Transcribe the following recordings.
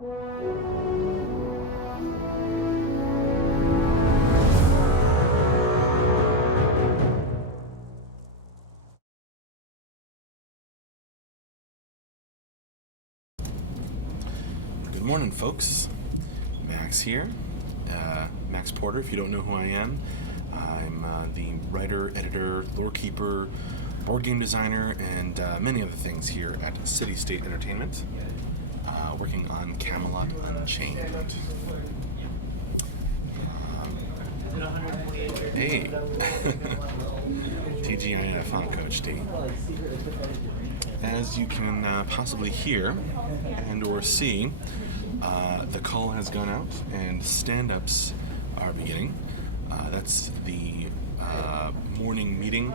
Good morning, folks. Max here. Max Porter, if you don't know who I am. I'm the writer, editor, lore keeper, board game designer, and many other things here at City State Entertainment, working on Camelot Unchained. Hey! TGIF, huh, Coach D? As you can possibly hear and or see, the call has gone out and stand-ups are beginning. That's the morning meeting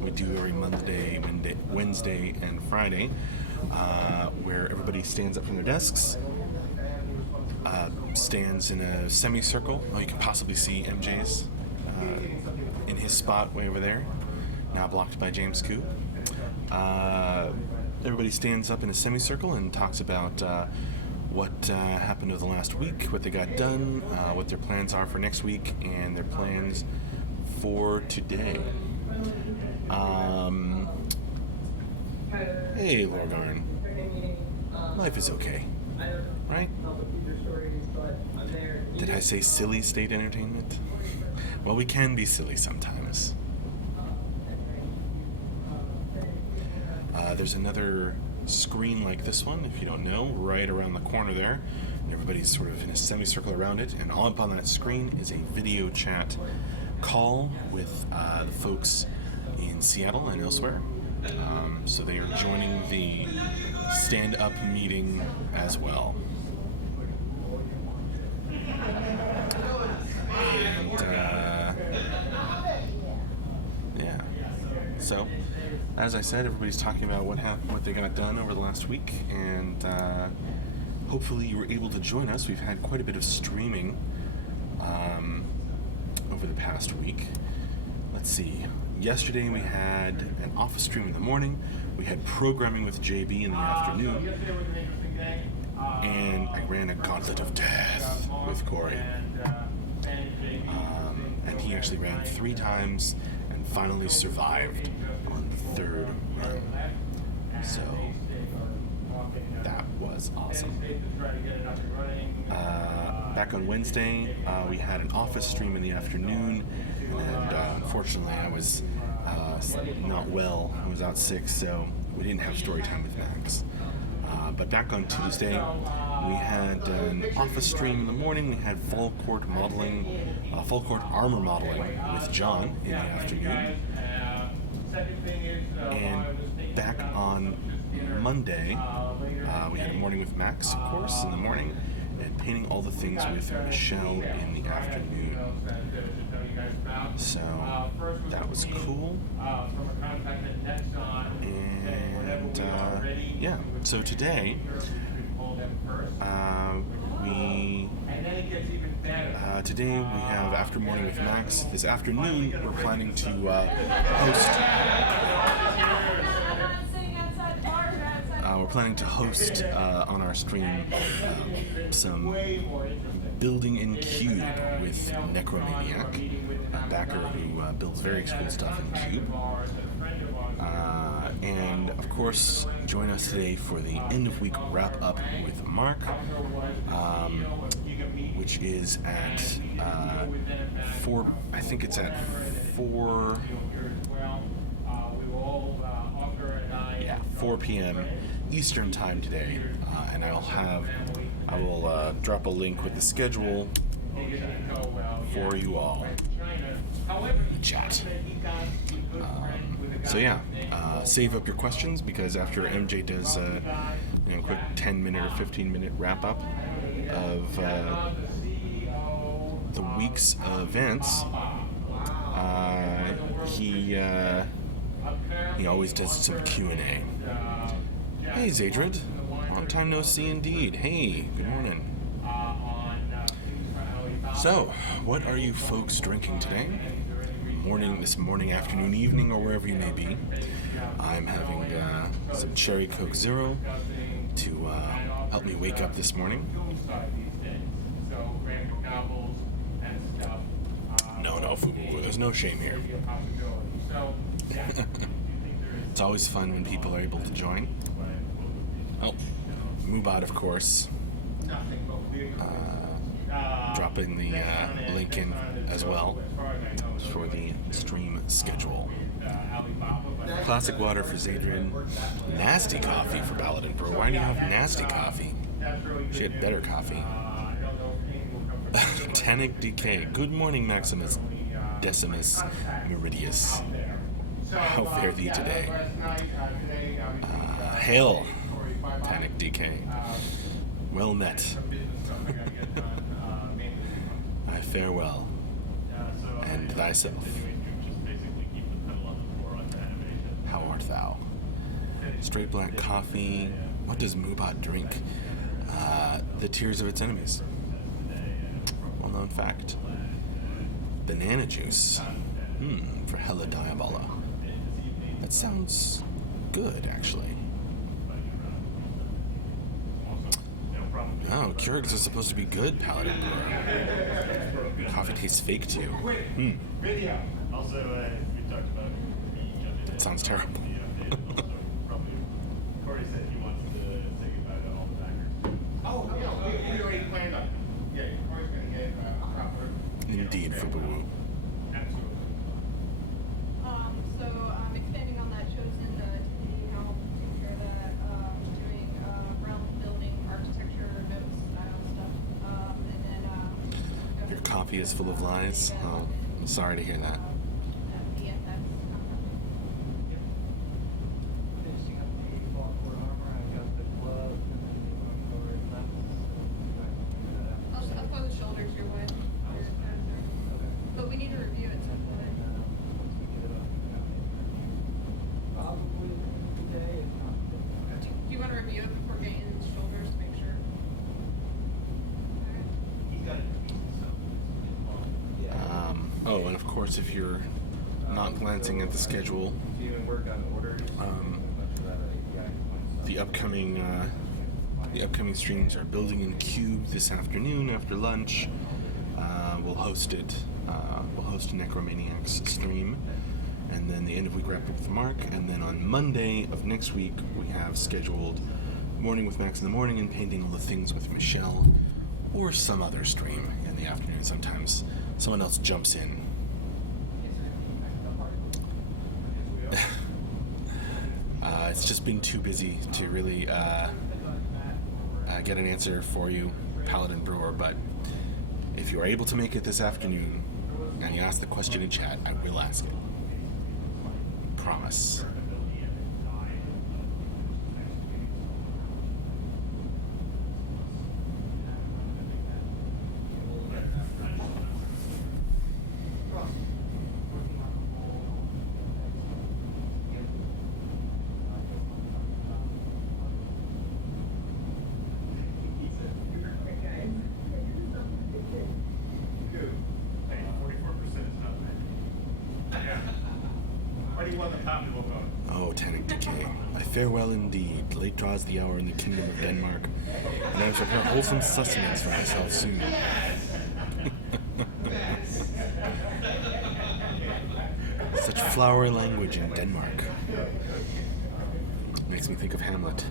we do every Wednesday and Friday, where everybody stands up from their desks, stands in a semicircle. Oh, you can possibly see MJ's in his spot way over there, now blocked by James Koo. Everybody stands up in a semicircle and talks about what happened over the last week, what they got done, what their plans are for next week, and their plans for today. Hey, Lorgarn. Life is okay, right? Did I say silly state entertainment? Well, we can be silly sometimes. There's another screen like this one, if you don't know, right around the corner there. Everybody's sort of in a semicircle around it, and all up on that screen is a video chat call with the folks in Seattle and elsewhere. So they are joining the stand-up meeting as well. And, yeah. So, as I said, everybody's talking about what they got done over the last week, and hopefully you were able to join us. We've had quite a bit of streaming over the past week. Let's see. Yesterday we had an office stream in the morning. We had programming with JB in the afternoon, and I ran a Gauntlet of Death with Corey. And he actually ran 3 times and finally survived on the 3rd run. So that was awesome. Back on Wednesday, we had an office stream in the afternoon, and unfortunately I was not well. I was out sick, so we didn't have story time with Max. But back on Tuesday, we had an office stream in the morning. We had full court armor modeling with John in the afternoon. And back on Monday, we had a morning with Max, of course, in the morning, and painting all the things with Michelle in the afternoon. So that was cool. And yeah, so today we have After Morning with Max. This afternoon we're planning to host on our stream some building in Cube with Necromaniac, a backer who builds very cool stuff in Cube. And of course, join us today for the end of week wrap up with Mark, which is at 4. I think it's at 4. Yeah, 4 p.m. Eastern time today, and I will drop a link with the schedule for you all in the chat. So yeah, save up your questions, because after MJ does a quick 10-minute or 15-minute wrap up of the week's events, he always does some Q&A. Hey Zadrid, long time no see indeed. Hey, good morning. So, what are you folks drinking today? This morning, afternoon, evening, or wherever you may be. I'm having some Cherry Coke Zero to helped me wake up this morning. No, Fubu, there's no shame here. It's always fun when people are able to join. Oh, Mubot, of course. Dropping the link in as well for the stream schedule. Classic water for Zadrian. Nasty coffee for Paladin Brewer. Why do you have nasty coffee? Shit, better coffee. Tannic Decay. Good morning, Maximus Decimus Meridius. How fare thee today? Hail, Tannic Decay. Well met. I fare well. And thyself. How art thou? Straight black coffee. What does Mubot drink? The tears of its enemies. Well-known fact. Banana juice. For Hella Diabola. That sounds good, actually. Oh, Keurigs are supposed to be good, Paladin Brewer. Coffee tastes fake, too. That sounds terrible. Indeed, Fubu. So expanding on that, chosen to help take care of that, doing realm building, architecture, notes, style stuff, and then Your coffee is full of lies? Oh, I'm sorry to hear that. I'll throw the shoulders your way. But we need to review it sometime. Do you want to review it before getting the shoulders to make sure? Oh, and of course, if you're not glancing at the schedule, the upcoming streams are Building in Cube this afternoon after lunch. We'll host it. We'll host a Necromaniacs stream, and then the end of week wrap up with Mark, and then on Monday of next week we have scheduled Morning with Max in the morning and Painting All the Things with Michelle, or some other stream in the afternoon. Sometimes someone else jumps in. It's just been too busy to really get an answer for you, Paladin Brewer, but if you are able to make it this afternoon and you ask the question in chat, I will ask it. Promise. Oh, Tannic Decay. I fare well indeed. Late draws the hour in the kingdom of Denmark, and I shall prepare wholesome sustenance for myself soon. Such flowery language in Denmark. Makes me think of Hamlet.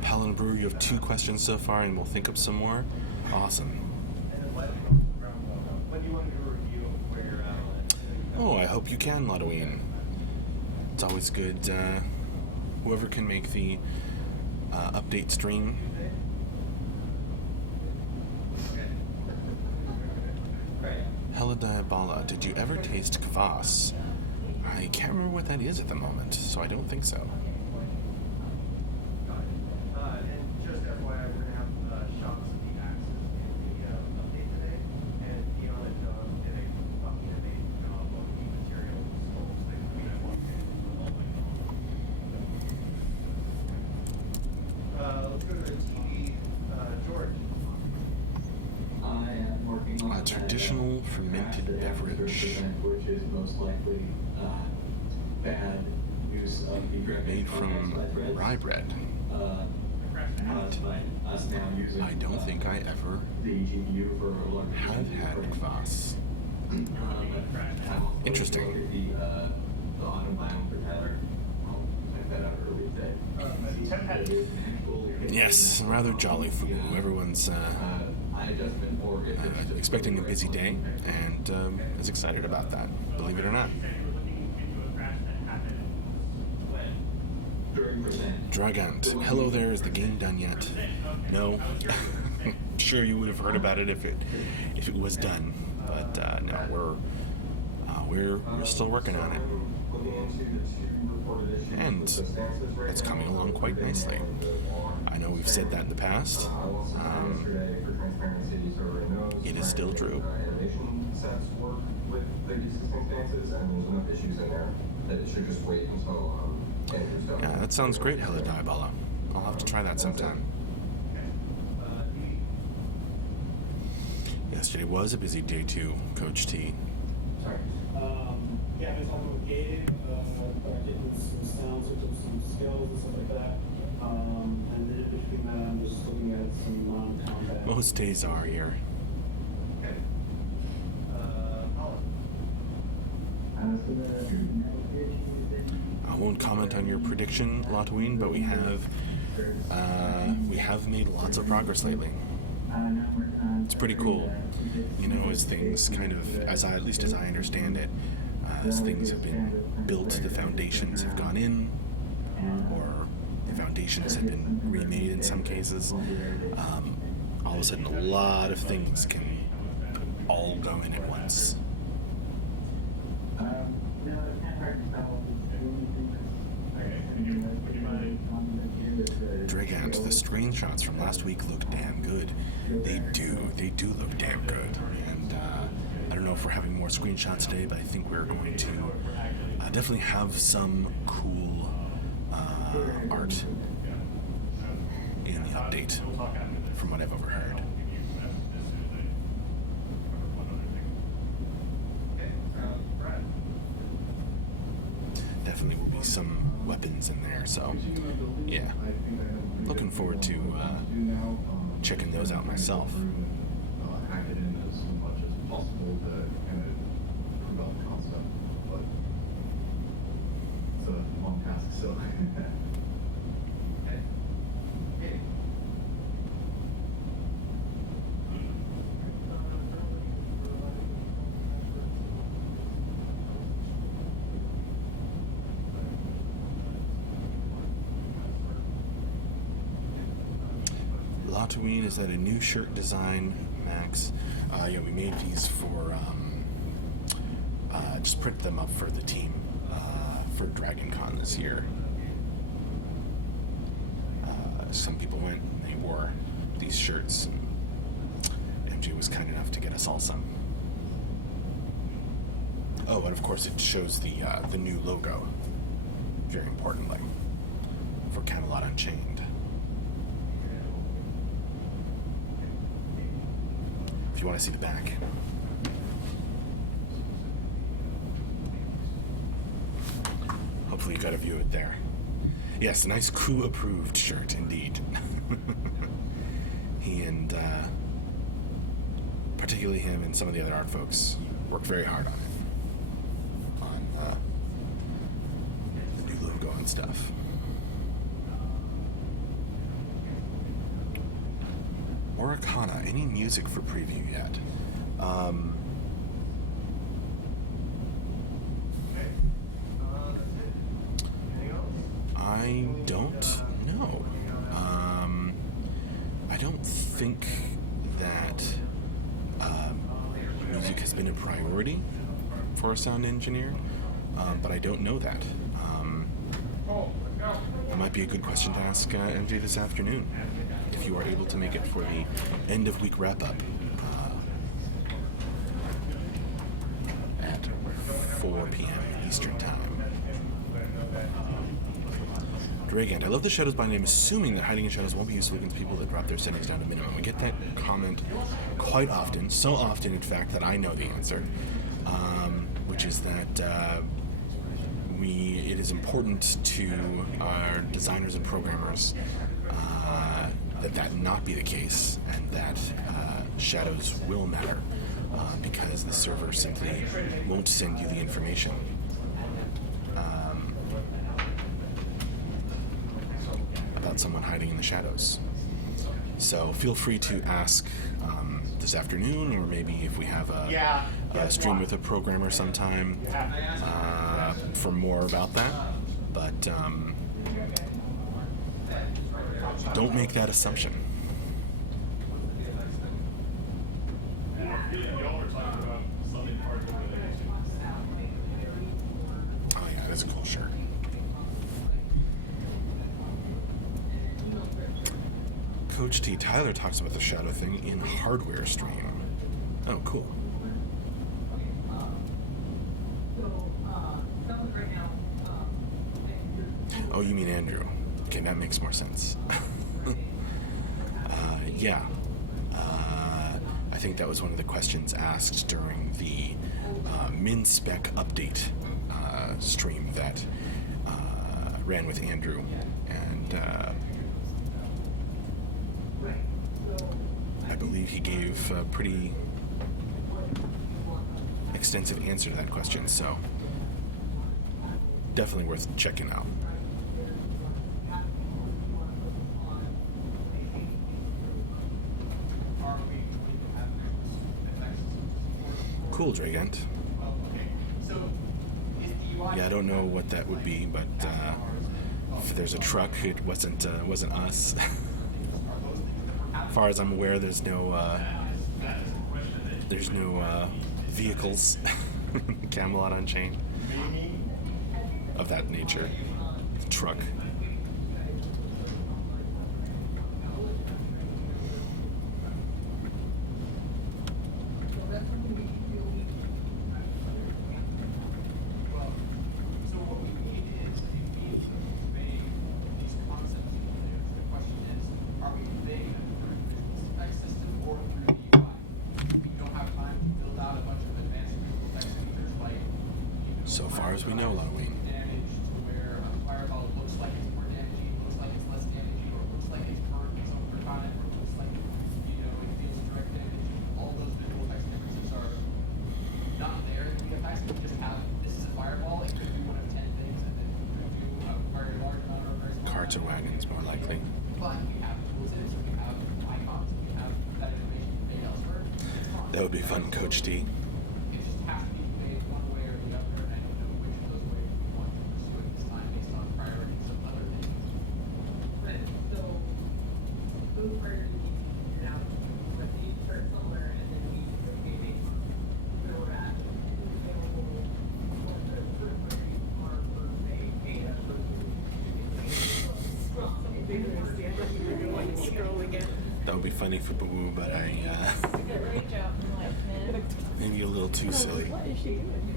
Paladin Brewer, you have 2 questions so far, and we'll think of some more. Awesome. Oh, I hope you can, Lottoine. It's always good. Whoever can make the update stream. Hella Diabola, did you ever taste kvass? I can't remember what that is at the moment, so I don't think so. A traditional fermented beverage. Which is most likely bad made from rye bread. I don't think I ever have had kvass. Interesting. Yes, rather jolly food. Everyone's expecting a busy day and is excited about that, believe it or not. Dragant, hello there, is the game done yet? No. I'm sure you would have heard about it if it was done, but no, we're still working on it, and it's coming along quite nicely. I know we've said that in the past. It is still true. Yeah, that sounds great, Hella Diabella. I'll have to try that sometime. Yesterday was a busy day too, Coach T. Sorry. Yeah, I've been talking with Gabe, getting some sounds, some skills and stuff like that. And then in between that, I'm just looking at some non-combat. Most days are here. Okay. I won't comment on your prediction, Lotween, but we have made lots of progress lately. It's pretty cool, as things kind of, at least as I understand it, as things have been built, the foundations have gone in, or the foundations have been remade in some cases. All of a sudden, a lot of things can all go in at once. Dragant, the screenshots from last week look damn good. They do look damn good. And I don't know if we're having more screenshots today, but I think we're going to definitely have some cool art in the update, from what I've overheard. Definitely will be some weapons in there, so yeah, looking forward to checking those out myself. Hack it in as much as possible to kind of develop concept, but it's a long task, so. Lotween, is that a new shirt design, Max? Yeah, we made these for, just printed them up for the team for Dragon Con this year. Some people went and they wore these shirts, and MJ was kind enough to get us all some. Oh, and of course it shows the new logo, very importantly, for Camelot Unchained. If you want to see the back. Hopefully you got a view of it there. Yes, a nice crew approved shirt indeed. He and particularly him and some of the other art folks worked very hard on it. On the new logo and stuff. Oricana, any music for preview yet? I don't know. I don't think that music has been a priority for a sound engineer, but I don't know that. That might be a good question to ask MJ this afternoon, if you are able to make it for the end of week wrap up at 4 p.m. Eastern Time. Dragant, I love the shadows by name, assuming that hiding in shadows won't be useful against people that drop their settings down to minimum. We get that comment quite often, so often in fact that I know the answer, which is that it is important to our designers and programmers that not be the case, and that shadows will matter, because the server simply won't send you the information. About someone hiding in the shadows. So feel free to ask this afternoon, or maybe if we have a stream with a programmer sometime, for more about that. But don't make that assumption. Oh yeah, that's a cool shirt. Coach T. Tyler talks about the shadow thing in hardware stream. Oh, cool. Oh, you mean Andrew. Okay, that makes more sense. Yeah. I think that was one of the questions asked during the min-spec update stream that ran with Andrew. And I believe he gave a pretty extensive answer to that question, so definitely worth checking out. Cool, Dragant. Yeah, I don't know what that would be, but if there's a truck, it wasn't us. As far as I'm aware, there's no vehicles Camelot Unchained of that nature. Truck. So far as we know, Halloween. Carts or wagons, more likely. That would be fun, Coach T. That would be funny for Boo, but maybe a little too silly. What is she doing?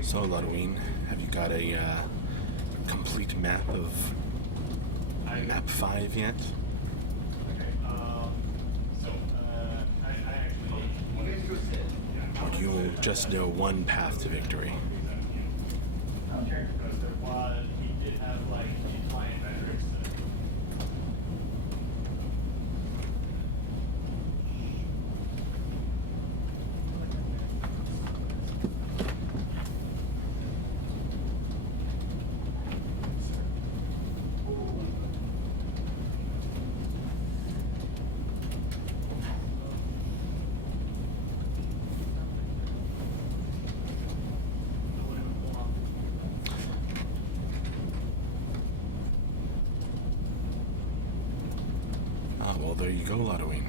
So, Ludween, have you got a complete map of Map 5 yet? Or do you just know one path to victory? Well, there you go, Halloween.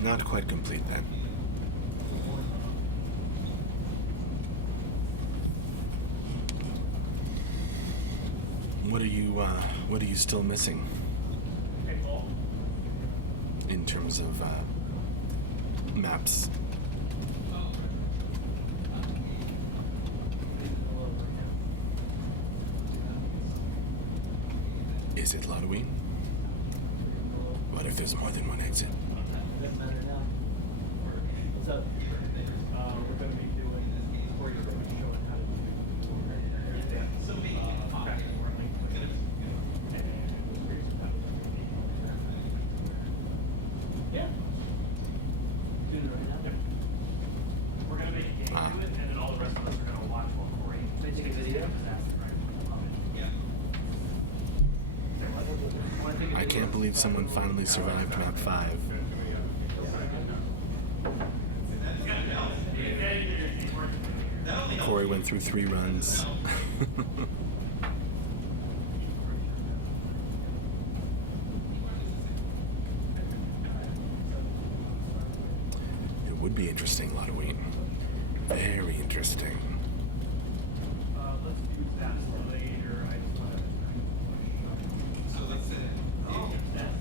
Not quite complete then. What are you still missing? In terms of maps. Is it Halloween? What if there's more than one exit? Doesn't matter now. What's up? We're going to be doing for you. We're going to be showing how to do yeah. Doing it right now. We're going to make a game to it, and then all the rest of us are going to watch while Corey Can I take a video? I can't believe someone finally survived map 5. Corey went through 3 runs. It would be interesting, Halloween. Very interesting. Let's do that later. I just want to. So let's say. Oh, that's.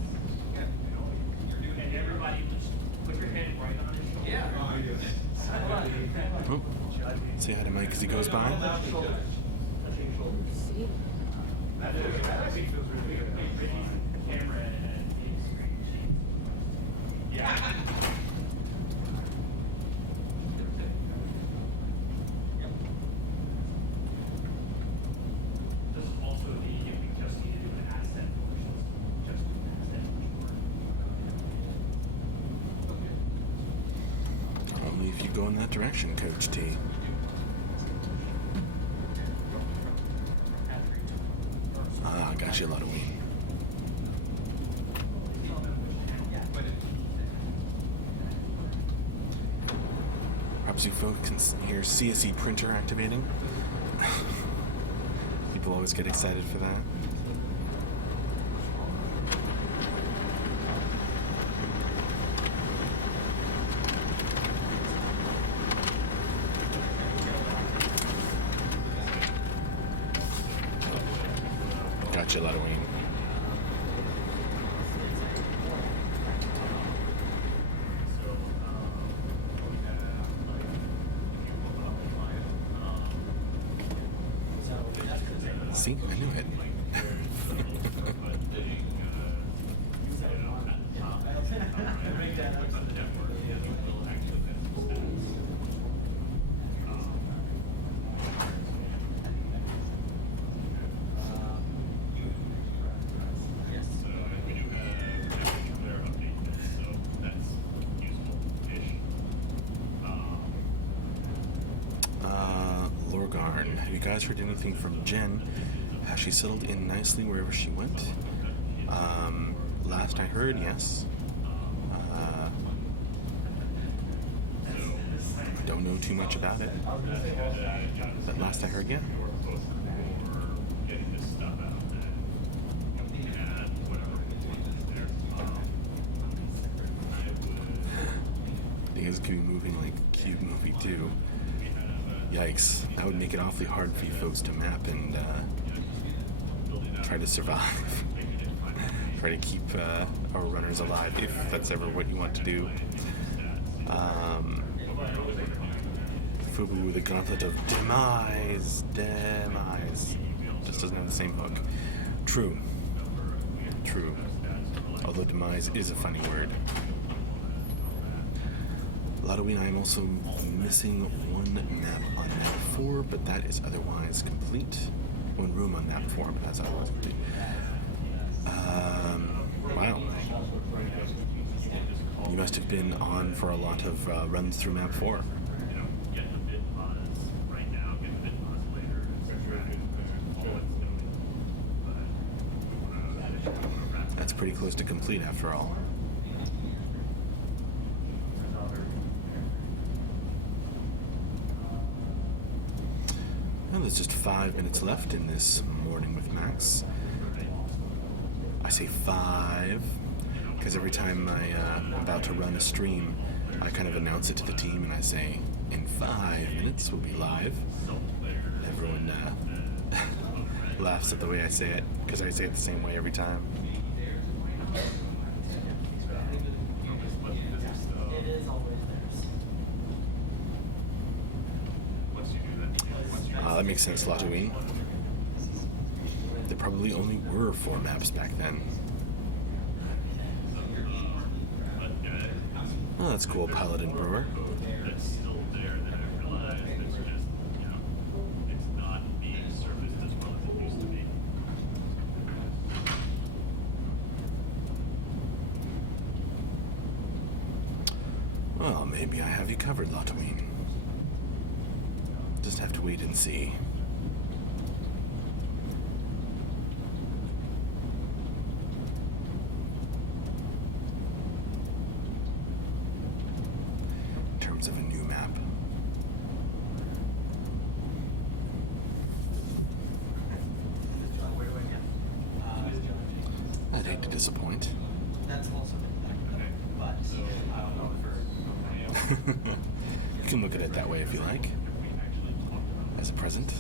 And everybody just put your hand right on his shoulder. Yeah. Oh, say hi to Mike as he goes by. See? That actually feels really good. The camera and the screen. Yeah. This is also the if we just need to do an asset portion, just do an asset portion. Only if you go in that direction, Coach T. Ah, got you, Halloween. Perhaps you folks can hear CSE printer activating. People always get excited for that. Gotcha, Halloween. See, I knew it. Lorgarn, have you guys heard anything from Jen? Has she settled in nicely wherever she went? Last I heard, yes. I don't know too much about it, but last I heard, yeah. Things could be moving like Cube Movie 2. Yikes, that would make it awfully hard for you folks to map and try to survive. Try to keep our runners alive, if that's ever what you want to do. Fubu, the Gauntlet of Demise. Just doesn't have the same hook. True. Although demise is a funny word. Halloween, I am also missing one map on map 4, but that is otherwise complete. One room on map 4, but that's otherwise complete. Wow. You must have been on for a lot of runs through map 4. That's pretty close to complete after all. Well, the There's just 5 minutes left in this morning with Max. I say 5 because every time I'm about to run a stream, I kind of announce it to the team and I say, in 5 minutes we'll be live. Everyone laughs at the way I say it because I say it the same way every time. It is always theirs. That makes sense, Latouine. There probably only were 4 maps back then. Oh, that's cool, Paladin Brewer. That's still there that I realized it's just, it's not being serviced as well as it used to be. Well, maybe I have you covered, Latouine. Just have to wait and see. In terms of a new map. Where do I get? I'd hate to disappoint. That's also but I don't know for. You can look at it that way if you like. As a present.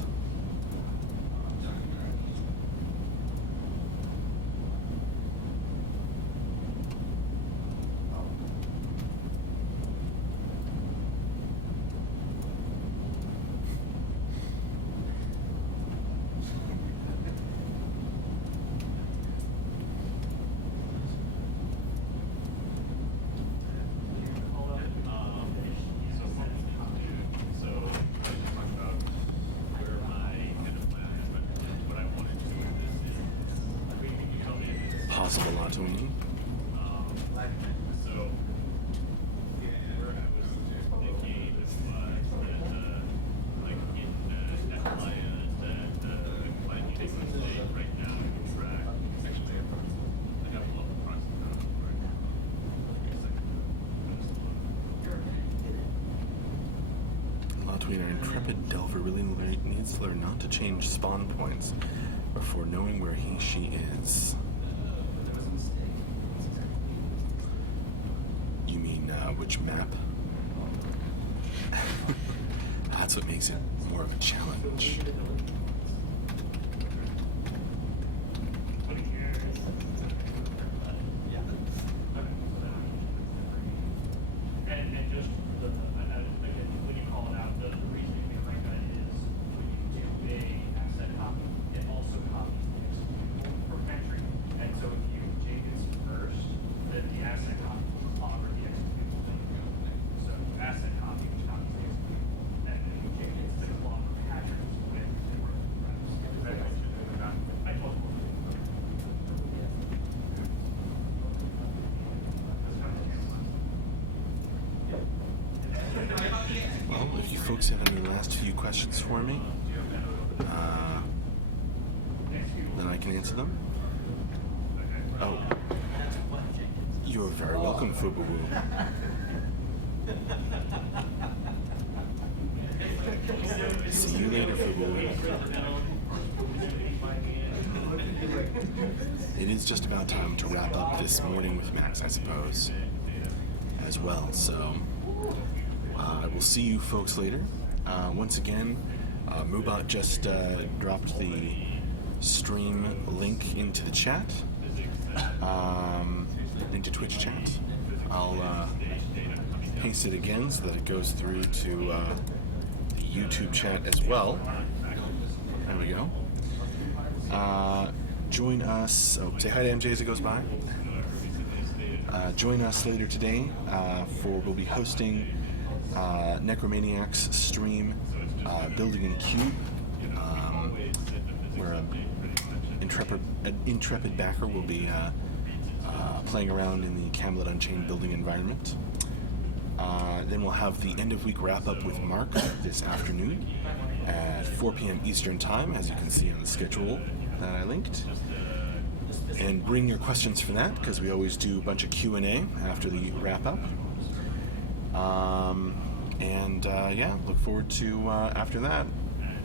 Possible Latouine. Latouine, our intrepid delver really needs to learn not to change spawn points before knowing where she is. You mean which map? That's what makes it more of a challenge. And just when you call it out, the reasoning behind that is when you do a asset copy, it also copies the executable from entry. And so if you Jenkins first, then the asset copy will honor the executable that you go. So asset copy, which copies the executable, and then Jenkins then will honor patterns with the reps. I told you. Well, if you folks have any last few questions for me, then I can answer them. Oh, you're very welcome, Fububu. See you later, Fububu. It is just about time to wrap up this morning with Max, I suppose, as well. So I will see you folks later. Once again, Mubot just dropped the stream link into the chat, into Twitch chat. I'll paste it again so that it goes through to the YouTube chat as well. There we go. Join us. Oh, say hi to MJ as it goes by. Join us later today we'll be hosting Necromaniac's stream, Building in Cube, where an intrepid backer will be playing around in the Camelot Unchained building environment. Then we'll have the end of week wrap up with Mark this afternoon at 4 p.m. Eastern Time, as you can see on the schedule that I linked. And bring your questions for that, because we always do a bunch of Q&A after the wrap up. Yeah, look forward to after that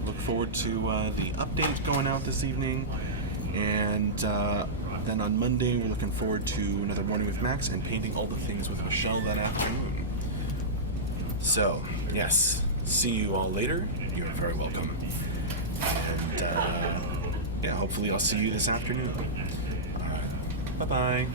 look forward to the update going out this evening. And then on Monday, we're looking forward to another morning with Max and painting all the things with Michelle that afternoon. So, yes, see you all later. You're very welcome. And yeah, hopefully I'll see you this afternoon. Bye-bye.